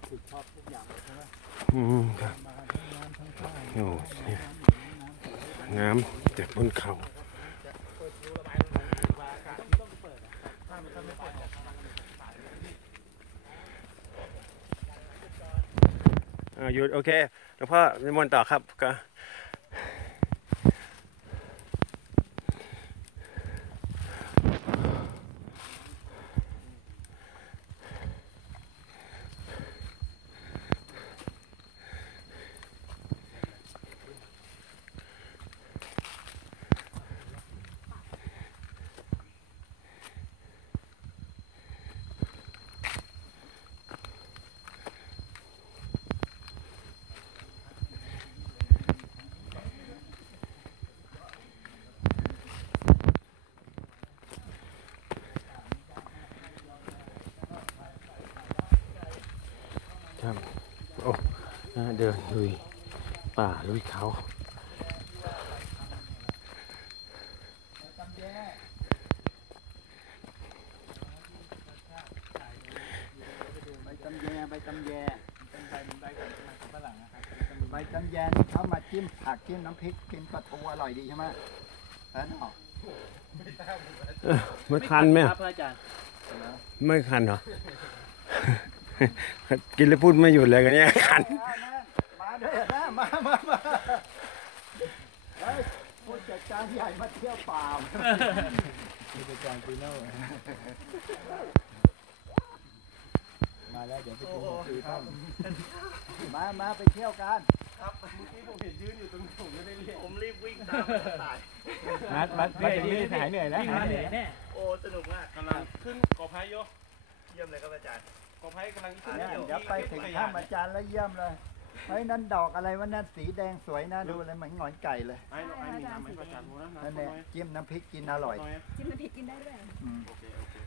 ชอบทุกอย่างใช่ไหมครับโอ้น้ำจากบนเขาหยุดโอเคหลวงพ่อนิมนต์ต่อครับก็ครับโอ้เดินลุยป่าลุยเขาใบตำแยเป็นใบฝรั่งนะครับใบตำแยนี่เขามาจิ้มผักจิ้มน้ำพริกกินปลาทูอร่อยดีใช่ไหมเนาะไม่คันไหมครับอาจารย์ไม่คันเหรอ กินแล้วพูดไม่หยุดเลยกันเนี่ยคันมาด้วยนะมาผู้จัดการใหญ่มาเที่ยวป่าผู้จัดการปีโน่มาแล้วเดี๋ยวไปกินคุยครับมาไปเที่ยวกันครับเมื่อกี้ผมเห็นยืนอยู่ตรงผมไม่ได้เรียกผมรีบวิ่งตามตายมาจะไม่ได้หายเหนื่อยแล้วหายเหนื่อยแน่โอ้สนุกมากกำลังขึ้นกอไผ่โยเยี่ยมเลยครับอาจารย์กอไผ่กำลังขึ้นเดี๋ยวไปถึงถ้ำอาจารย์แล้วเยี่ยมเลยเฮ้ยนั่นดอกอะไรวะนั่นสีแดงสวยนะดูเลยเหมือนหงอนไก่เลยไอ้มีน้ำไหมอาจารย์โมน้ำนั่นแหละจิ้มน้ำพริกกินอร่อยจิ้มน้ำพริกกินได้ด้วยโอเค